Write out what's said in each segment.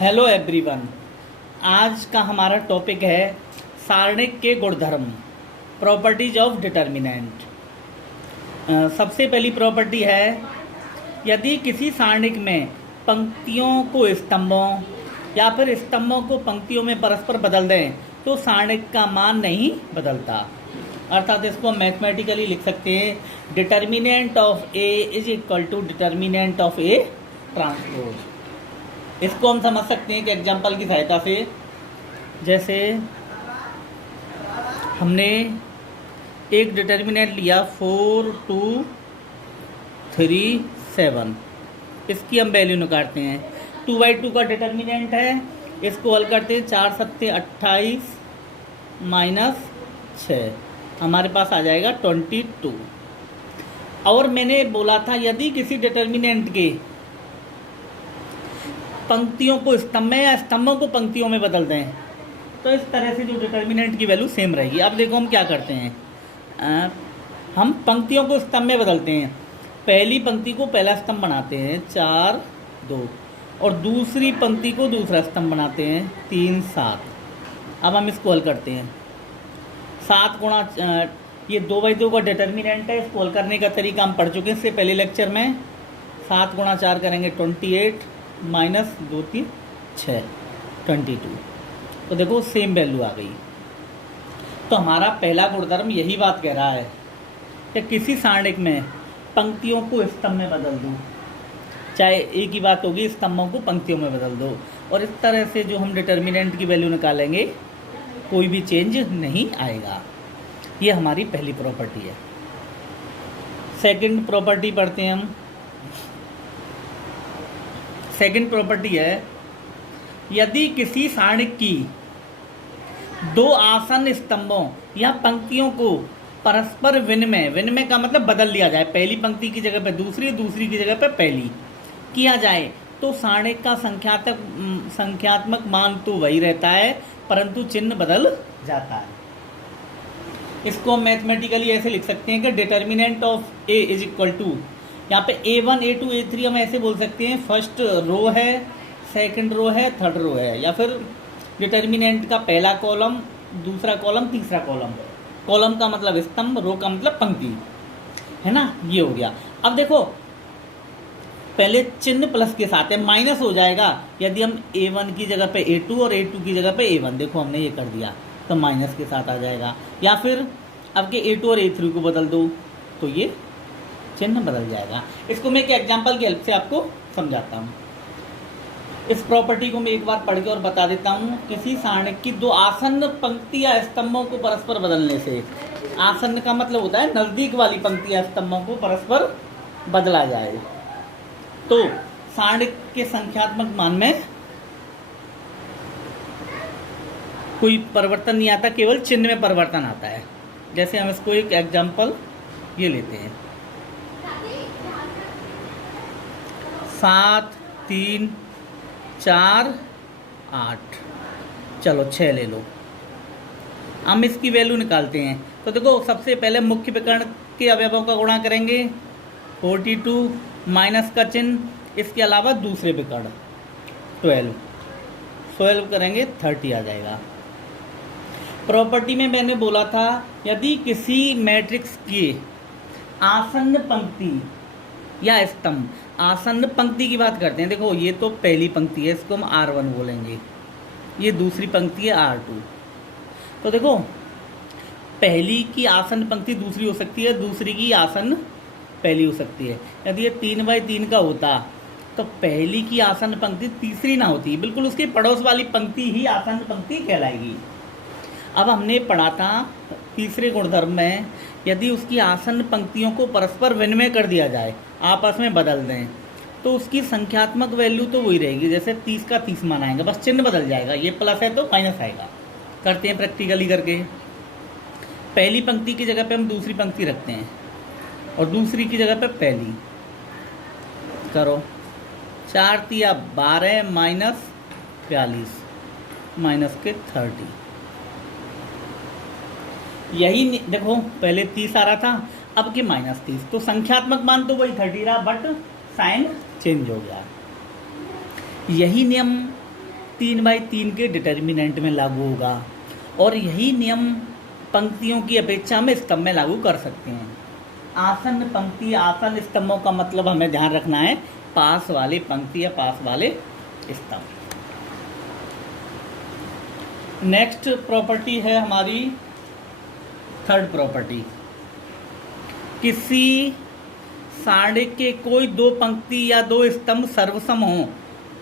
Hello everyone. आज का हमारा टॉपिक है सारणिक के गुणधर्म, प्रॉपर्टीज ऑफ डिटर्मिनेंट। सबसे पहली प्रॉपर्टी है, यदि किसी सारणिक में पंक्तियों को स्तंभों या फिर स्तंभों को पंक्तियों में परस्पर बदल दें तो सारणिक का मान नहीं बदलता। अर्थात इसको हम मैथमेटिकली लिख सकते हैं, determinant of A is equal to determinant of A transpose. इसको हम समझ सकते हैं कि एग्जाम्पल की सहायता से, जैसे हमने एक डिटर्मिनेंट लिया 4 2 3 7, इसकी हम वैल्यू निकालते हैं। 2/2 का डिटर्मिनेंट है, इसको हल करते हैं, 4 7 28 माइनस 6, हमारे पास आ जाएगा 22। और मैंने बोला था यदि किसी डिटर्मिनेंट के पंक्तियों को स्तंभ में या स्तंभों को पंक्तियों में बदल दें तो इस तरह से जो डिटर्मिनेंट की वैल्यू सेम रहेगी। अब देखो हम क्या करते हैं, हम पंक्तियों को स्तंभ में बदलते हैं। पहली पंक्ति को पहला स्तंभ बनाते हैं 4 2, और दूसरी पंक्ति को दूसरा स्तंभ बनाते हैं 3 7। अब हम इसको हल करते हैं, 7 गुणा ये 2/2 का डिटर्मिनेंट है, इसको हल करने का तरीका हम पढ़ चुके हैं इससे पहले लेक्चर में। 7 गुणा 4 करेंगे 28 माइनस 2 3 6 22। तो देखो सेम वैल्यू आ गई। तो हमारा पहला गुणधर्म यही बात कह रहा है कि किसी सारणिक में पंक्तियों को स्तंभ में बदल दो, चाहे एक ही बात होगी, स्तंभों को पंक्तियों में बदल दो, और इस तरह से जो हम डिटर्मिनेंट की वैल्यू निकालेंगे कोई भी चेंज नहीं आएगा। ये हमारी पहली प्रॉपर्टी है। सेकंड प्रॉपर्टी पढ़ते हैं हम। सेकंड प्रॉपर्टी है, यदि किसी सारणिक की दो आसन्न स्तंभों या पंक्तियों को परस्पर विनिमय का मतलब बदल लिया जाए, पहली पंक्ति की जगह पे दूसरी, दूसरी की जगह पे पहली किया जाए, तो सारणिक का संख्यात्मक मान तो वही रहता है परंतु चिन्ह बदल जाता है। इसको हम मैथमेटिकली ऐसे लिख सकते हैं कि determinant of A is equal to, यहाँ पे A1 A2 A3 हम ऐसे बोल सकते हैं, फर्स्ट रो है, सेकंड रो है, थर्ड रो है, या फिर डिटर्मिनेंट का पहला कॉलम, दूसरा कॉलम, तीसरा कॉलम। कॉलम का मतलब स्तंभ, रो का मतलब पंक्ति, है ना। ये हो गया। अब देखो पहले चिन्ह प्लस के साथ है, माइनस हो जाएगा यदि हम A1 की जगह पे A2 और A2 की जगह पे A1, देखो हमने ये कर दिया तो माइनस के साथ आ जाएगा। या फिर अब के A2 और A3 को बदल दो तो ये चिन्ह बदल जाएगा। इसको मैं एक एग्जांपल की हेल्प से आपको समझाता हूँ। इस प्रॉपर्टी को मैं एक बार पढ़ के और बता देता हूँ। किसी सारणिक की दो आसन्न पंक्ति या स्तंभों को परस्पर बदलने से, आसन्न का मतलब होता है नजदीक वाली पंक्ति या स्तंभों को परस्पर बदला जाए तो सारणिक के संख्यात्मक मान में कोई परिवर्तन नहीं आता, केवल चिन्ह में परिवर्तन आता है। जैसे हम इसको एक एग्जांपल ये लेते हैं, 7 3 4 8, चलो 6 ले लो। हम इसकी वैल्यू निकालते हैं। तो देखो सबसे पहले मुख्य विकर्ण के अवयवों का गुणा करेंगे, 42 माइनस का चिन्ह, इसके अलावा दूसरे विकर्ण 12 करेंगे 30 आ जाएगा। प्रॉपर्टी में मैंने बोला था यदि किसी मैट्रिक्स की आसन्न पंक्ति या स्तंभ, आसन्न पंक्ति की बात करते हैं, देखो ये तो पहली पंक्ति है, इसको हम R1 बोलेंगे, ये दूसरी पंक्ति है R2। तो देखो पहली की आसन्न पंक्ति दूसरी हो सकती है, दूसरी की आसन्न पहली हो सकती है। यदि ये 3/3 का होता तो पहली की आसन्न पंक्ति तीसरी ना होती, बिल्कुल उसके पड़ोस वाली पंक्ति ही आसन्न पंक्ति कहलाएगी। अब हमने पढ़ा था तीसरे गुणधर्म में, यदि उसकी आसन्न पंक्तियों को परस्पर विनिमय कर दिया जाए, आपस में बदल दें, तो उसकी संख्यात्मक वैल्यू तो वही रहेगी, जैसे 30 का 30 मान आएगा, बस चिन्ह बदल जाएगा, ये प्लस है तो माइनस आएगा। करते हैं प्रैक्टिकली करके। पहली पंक्ति की जगह पे हम दूसरी पंक्ति रखते हैं और दूसरी की जगह पे पहली, करो 4 तिया 12 माइनस 42 माइनस के 30। यही देखो पहले 30 आ रहा था, अब के -30, तो संख्यात्मक मान तो वही 30 रहा, बट साइन चेंज हो गया। यही नियम 3/3 के डिटर्मिनेंट में लागू होगा, और यही नियम पंक्तियों की अपेक्षा में स्तंभ में लागू कर सकते हैं। आसन पंक्ति, आसन स्तंभों का मतलब हमें ध्यान रखना है पास वाली पंक्ति या पास वाले स्तंभ। नेक्स्ट प्रॉपर्टी है हमारी थर्ड प्रॉपर्टी। किसी सारणिक के कोई दो पंक्ति या दो स्तंभ सर्वसम हो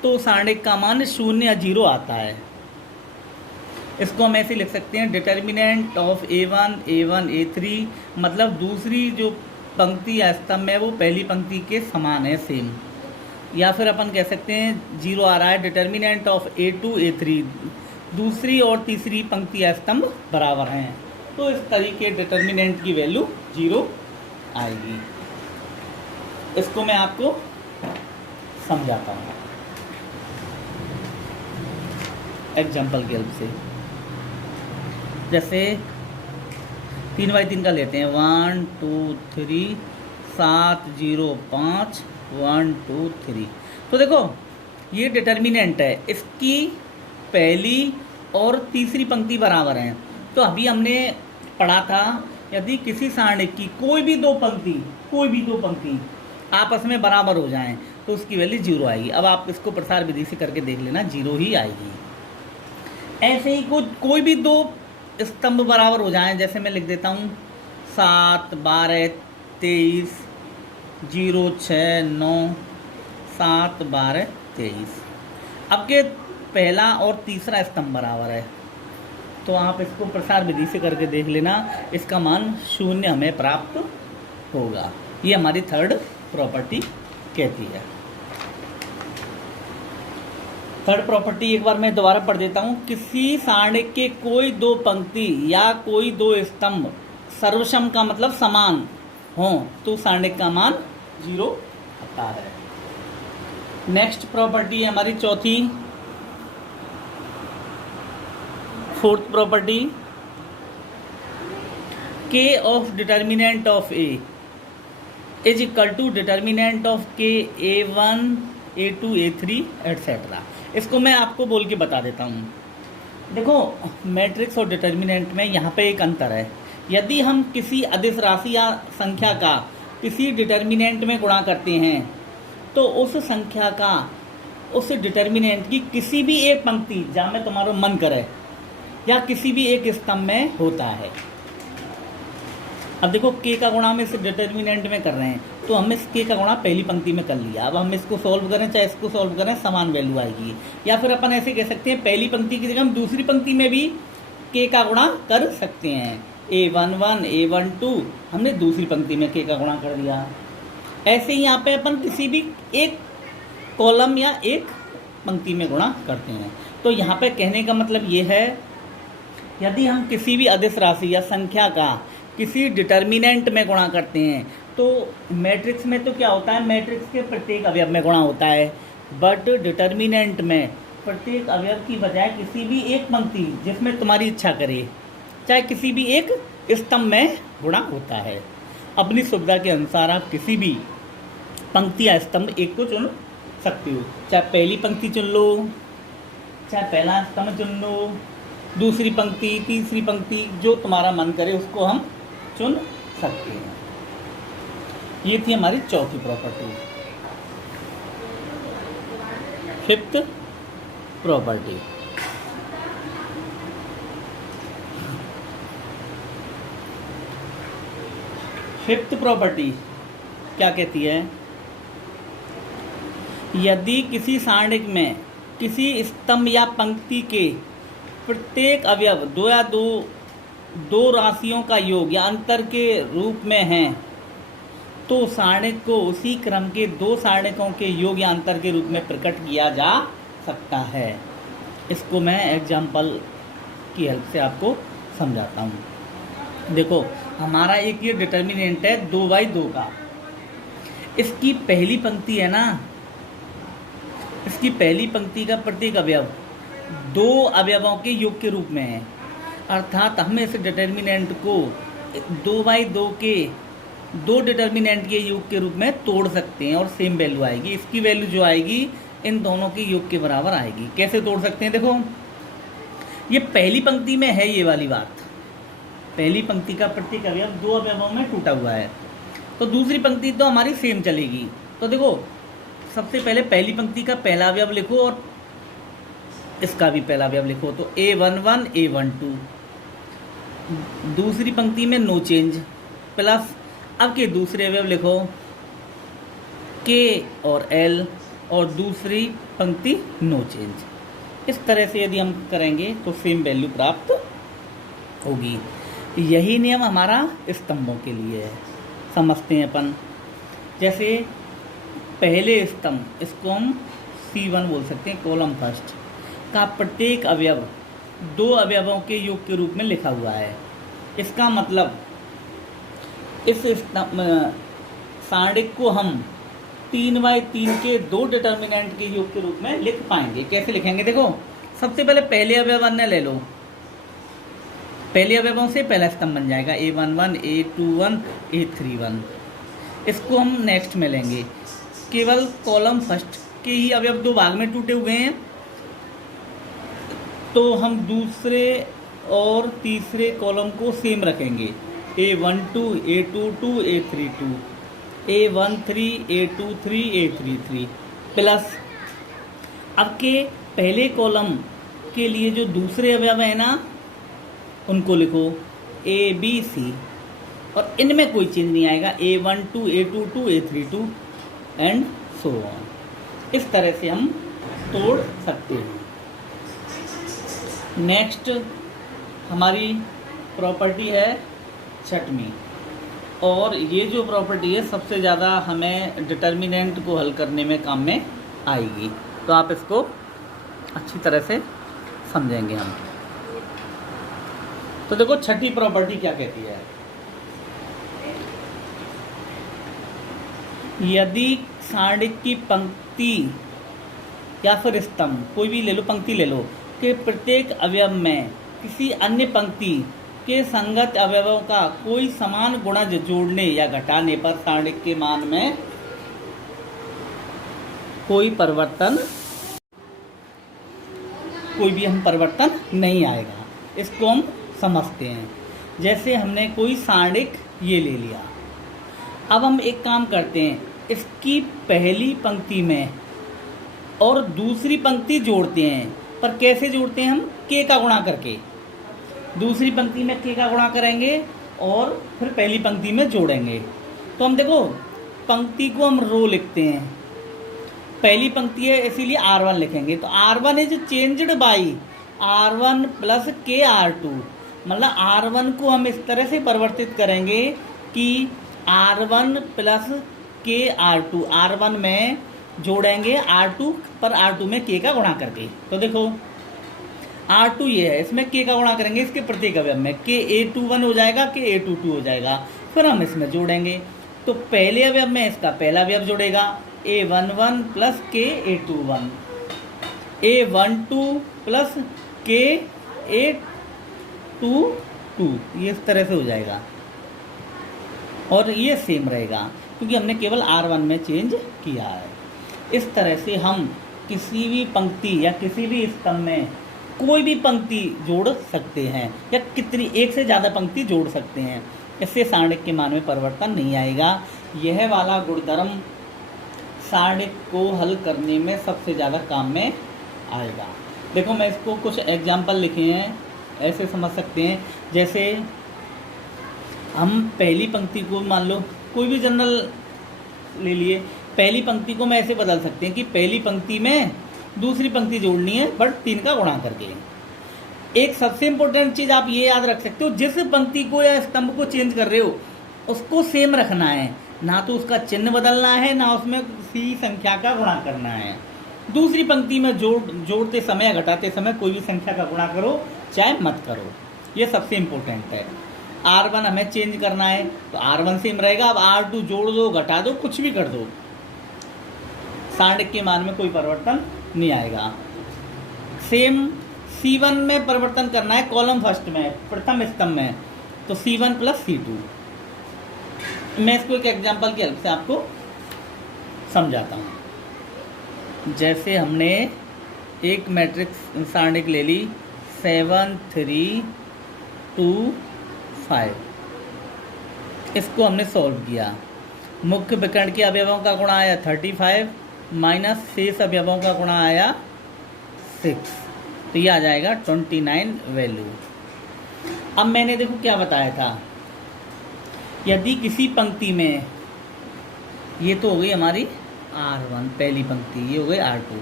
तो सारणिक का मान 0 या 0 आता है। इसको हम ऐसे लिख सकते हैं, डिटर्मिनेंट ऑफ A1 A3, मतलब दूसरी जो पंक्ति या स्तंभ है वो पहली पंक्ति के समान है, सेम। या फिर अपन कह सकते हैं 0 आ रहा है, डिटर्मिनेंट ऑफ A2 A3, दूसरी और तीसरी पंक्ति या स्तंभ बराबर हैं, तो इस तरीके डिटर्मिनेंट की वैल्यू 0 आएगी। इसको मैं आपको समझाता हूँ एग्जाम्पल की हेल्प से। जैसे 3/3 का लेते हैं, 1 2 3 7 0 5 1 2 3। तो देखो ये डिटर्मिनेंट है, इसकी पहली और तीसरी पंक्ति बराबर हैं। तो अभी हमने पढ़ा था यदि किसी सारणिक की कोई भी दो पंक्ति आपस में बराबर हो जाएं तो उसकी वैल्यू 0 आएगी। अब आप इसको प्रसार विधि से करके देख लेना, 0 ही आएगी। ऐसे ही कोई भी दो स्तंभ बराबर हो जाएं, जैसे मैं लिख देता हूँ 7 12 23 0 6 9 7 12 23। अब के पहला और तीसरा स्तंभ बराबर है, तो आप इसको प्रसार विधि से करके देख लेना, इसका मान 0 हमें प्राप्त होगा। ये हमारी थर्ड प्रॉपर्टी कहती है। थर्ड प्रॉपर्टी एक बार मैं दोबारा पढ़ देता हूँ। किसी सारणिक के कोई दो पंक्ति या कोई दो स्तंभ सर्वसम का मतलब समान हो तो सारणिक का मान 0 आता है। नेक्स्ट प्रॉपर्टी है हमारी चौथी, fourth property, K of determinant of A is equal to determinant of K A1 A2 A3 etcetera. इसको मैं आपको बोल के बता देता हूँ। देखो मैट्रिक्स और डिटर्मिनेंट में यहाँ पे एक अंतर है। यदि हम किसी अदिश राशि या संख्या का किसी डिटर्मिनेंट में गुणा करते हैं तो उस संख्या का उस डिटर्मिनेंट की किसी भी एक पंक्ति जहाँ में तुम्हारा मन करे या किसी भी एक स्तंभ में होता है। अब देखो K का गुणा हम इस डिटर्मिनेंट में कर रहे हैं, तो हम इस K का गुणा पहली पंक्ति में कर लिया। अब हम इसको सॉल्व करें चाहे इसको सॉल्व करें, समान वैल्यू आएगी। या फिर अपन ऐसे कह सकते हैं पहली पंक्ति की जगह हम दूसरी पंक्ति में भी K का गुणा कर सकते हैं। A11 A12 हमने दूसरी पंक्ति में K का गुणा कर दिया। ऐसे ही यहाँ पे अपन किसी भी एक कॉलम या एक पंक्ति में गुणा करते हैं। तो यहाँ पे कहने का मतलब ये है, यदि हम किसी भी अदिश राशि या संख्या का किसी डिटर्मिनेंट में गुणा करते हैं तो मैट्रिक्स में तो क्या होता है, मैट्रिक्स के प्रत्येक अवयव में गुणा होता है, बट डिटर्मिनेंट में प्रत्येक अवयव की बजाय किसी भी एक पंक्ति जिसमें तुम्हारी इच्छा करे चाहे किसी भी एक स्तंभ में गुणा होता है। अपनी सुविधा के अनुसार आप किसी भी पंक्ति या स्तंभ एक को चुन सकते हो, चाहे पहली पंक्ति चुन लो, चाहे पहला स्तंभ चुन लो, दूसरी पंक्ति, तीसरी पंक्ति, जो तुम्हारा मन करे उसको हम चुन सकते हैं। ये थी हमारी चौथी property. Fifth property, fifth property क्या कहती है, यदि किसी सारणिक में किसी स्तंभ या पंक्ति के प्रत्येक अवयव दो राशियों का योग या अंतर के रूप में हैं तो सारणिक को उसी क्रम के दो सारणिकों के योग या अंतर के रूप में प्रकट किया जा सकता है। इसको मैं एग्जाम्पल की हेल्प से आपको समझाता हूँ। देखो हमारा एक ये डिटर्मिनेंट है 2/2 का, इसकी पहली पंक्ति है ना, इसकी पहली पंक्ति का प्रत्येक अवयव दो अवयवों के योग के रूप में है, अर्थात हम इस डिटर्मिनेंट को 2/2 के दो डिटर्मिनेंट के योग के रूप में तोड़ सकते हैं और सेम वैल्यू आएगी। इसकी वैल्यू जो आएगी इन दोनों के योग के बराबर आएगी। कैसे तोड़ सकते हैं? देखो, ये पहली पंक्ति में है ये वाली बात, पहली पंक्ति का प्रत्येक अवयव दो अवयवों में टूटा हुआ है, तो दूसरी पंक्ति तो हमारी सेम चलेगी। तो देखो, सबसे पहले पहली पंक्ति का पहला अवयव लिखो और इसका भी पहला अवयव लिखो, तो A11 A12। दूसरी पंक्ति में नो चेंज प्लस अब के दूसरे अवयव लिखो K और L, और दूसरी पंक्ति नो चेंज। इस तरह से यदि हम करेंगे तो सेम वैल्यू प्राप्त होगी। यही नियम हमारा स्तंभों के लिए है। समझते हैं अपन। जैसे पहले स्तंभ, इसको हम C1 बोल सकते हैं, कॉलम फर्स्ट का प्रत्येक अवयव दो अवयवों के योग के रूप में लिखा हुआ है। इसका मतलब इस सारणिक को हम 3/3 के दो डिटर्मिनेंट के योग के रूप में लिख पाएंगे। कैसे लिखेंगे? देखो, सबसे पहले पहले अवयव अन्य ले लो, पहले अवयवों से पहला स्तंभ बन जाएगा A11 A21 A31। इसको हम नेक्स्ट में लेंगे। केवल कॉलम फर्स्ट के ही अवयव दो भाग में टूटे हुए हैं, तो हम दूसरे और तीसरे कॉलम को सेम रखेंगे, A12 A22 A32 A13 A23 A33 plus अब के पहले कॉलम के लिए जो दूसरे अवयव है ना, उनको लिखो A B C, और इनमें कोई चेंज नहीं आएगा, A12 A22 A32 and so on. इस तरह से हम तोड़ सकते हैं। नेक्स्ट हमारी प्रॉपर्टी है छठवीं, और ये जो प्रॉपर्टी है सबसे ज़्यादा हमें डिटर्मिनेंट को हल करने में काम में आएगी, तो आप इसको अच्छी तरह से समझेंगे हम। तो देखो, छठी प्रॉपर्टी क्या कहती है? यदि सारणिक की पंक्ति या फिर स्तंभ, कोई भी ले लो, पंक्ति ले लो, के प्रत्येक अवयव में किसी अन्य पंक्ति के संगत अवयवों का कोई समान गुणज जोड़ने या घटाने पर सारणिक के मान में कोई भी हम परिवर्तन नहीं आएगा। इसको हम समझते हैं। जैसे हमने कोई सारणिक ये ले लिया, अब हम एक काम करते हैं, इसकी पहली पंक्ति में और दूसरी पंक्ति जोड़ते हैं। पर कैसे जोड़ते हैं? हम K का गुणा करके। दूसरी पंक्ति में K का गुणा करेंगे और फिर पहली पंक्ति में जोड़ेंगे। तो हम देखो, पंक्ति को हम रो लिखते हैं, पहली पंक्ति है इसीलिए R1 लिखेंगे, तो R1 is changed by R1 plus K R2। मतलब R1 को हम इस तरह से परिवर्तित करेंगे कि R1 plus K R2, R1 में जोड़ेंगे R2 पर R2 में K का गुणा करके। तो देखो, R2 ये है, इसमें K का गुणा करेंगे इसके प्रत्येक अवयव में, K A21 हो जाएगा, K A22 हो जाएगा, फिर हम इसमें जोड़ेंगे। तो पहले अवयव में इसका पहला अवयव जोड़ेगा A11 plus K A21, A12 plus K A22, ये इस तरह से हो जाएगा, और ये सेम रहेगा क्योंकि हमने केवल R1 में चेंज किया है। इस तरह से हम किसी भी पंक्ति या किसी भी स्तंभ में कोई भी पंक्ति जोड़ सकते हैं या कितनी एक से ज़्यादा पंक्ति जोड़ सकते हैं। इससे सारणिक के मान में परिवर्तन नहीं आएगा। यह वाला गुणधर्म सारणिक को हल करने में सबसे ज़्यादा काम में आएगा। देखो, मैं इसको कुछ एग्जाम्पल लिखे हैं, ऐसे समझ सकते हैं। जैसे हम पहली पंक्ति को मान लो कोई भी जनरल ले लिए, पहली पंक्ति को मैं ऐसे बदल सकते हैं कि पहली पंक्ति में दूसरी पंक्ति जोड़नी है बट 3 का गुणा करके। एक सबसे इम्पोर्टेंट चीज़ आप ये याद रख सकते हो, जिस पंक्ति को या स्तंभ को चेंज कर रहे हो उसको सेम रखना है, ना तो उसका चिन्ह बदलना है, ना उसमें किसी संख्या का गुणा करना है। दूसरी पंक्ति में जोड़ते समय या घटाते समय कोई भी संख्या का गुणा करो चाहे मत करो, ये सबसे इम्पोर्टेंट है। R1 हमें चेंज करना है तो R1 सेम रहेगा। अब R2 जोड़ दो, घटा दो, कुछ भी कर दो, सारणिक के मान में कोई परिवर्तन नहीं आएगा। सेम C1 में परिवर्तन करना है, कॉलम फर्स्ट में, प्रथम स्तंभ में, तो C1 प्लस C2। मैं इसको एक एग्जांपल की हेल्प से आपको समझाता हूँ। जैसे हमने एक मैट्रिक्स सारणिक ले ली 7 3 2 5, इसको हमने सॉल्व किया। मुख्य विकर्ण के अवयवों का गुणा आया 35 माइनस शेष अवयवों का गुणा आया 6, तो ये आ जाएगा 29 वैल्यू। अब मैंने देखो क्या बताया था, यदि किसी पंक्ति में, ये तो हो गई हमारी R1 पहली पंक्ति, ये हो गई R2।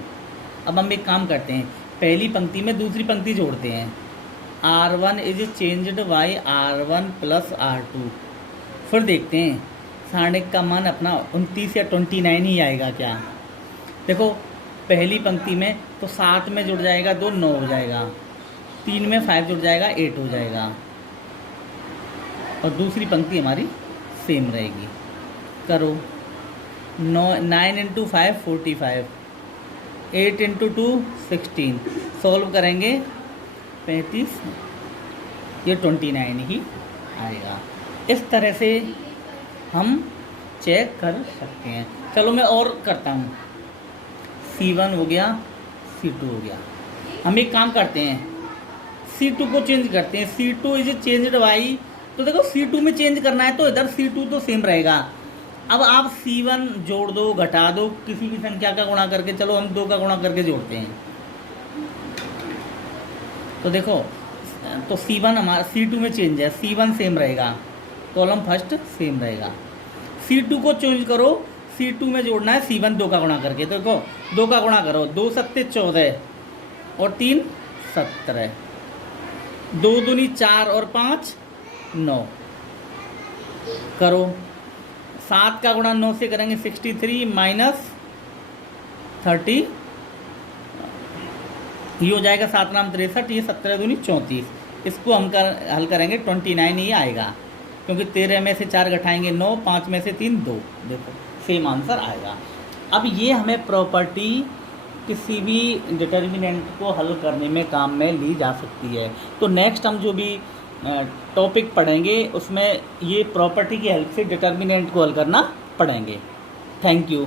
अब हम एक काम करते हैं, पहली पंक्ति में दूसरी पंक्ति जोड़ते हैं। R1 is changed by R1 plus R2। फिर देखते हैं सारणिक का मान अपना 29 या 29 ही आएगा क्या। देखो पहली पंक्ति में तो 7 में जुड़ जाएगा 2 9 हो जाएगा, 3 में 5 जुड़ जाएगा 8 हो जाएगा, और दूसरी पंक्ति हमारी सेम रहेगी। करो 9 इंटू 5 45, 8 इंटू 2 16, सॉल्व करेंगे 35, ये 29 ही आएगा। इस तरह से हम चेक कर सकते हैं। चलो मैं और करता हूँ, C1 हो गया, C2 हो गया। हम एक काम करते हैं, C2 को चेंज करते हैं। C2 इज चेंज्ड बाई, तो देखो C2 में चेंज करना है तो इधर C2 तो सेम रहेगा। अब आप C1 जोड़ दो, घटा दो, किसी भी संख्या का गुणा करके, चलो हम 2 का गुणा करके जोड़ते हैं। तो देखो तो C1 हमारा C2 में चेंज है, C1 सेम रहेगा, कॉलम फर्स्ट सेम रहेगा। C2 को चेंज करो, C2 में जोड़ना है C1 2 का गुणा करके। तो देखो 2 का गुणा करो, 2 सत्ते 14 और 3 17, 2 दूनी 4 और 5 9, करो 7 का गुणा 9 से करेंगे 63 माइनस 30, ये हो जाएगा 7 नाम 63, ये 17 दूनी 34। इसको हम हल करेंगे 29 ही आएगा, क्योंकि 13 में से 4 घटाएंगे 9, 5 में से 3 2, देखो सेम आंसर आएगा। अब ये हमें प्रॉपर्टी किसी भी डिटर्मिनेंट को हल करने में काम में ली जा सकती है। तो नेक्स्ट हम जो भी टॉपिक पढ़ेंगे उसमें ये प्रॉपर्टी की हेल्प से डिटर्मिनेंट को हल करना पढ़ेंगे। Thank you.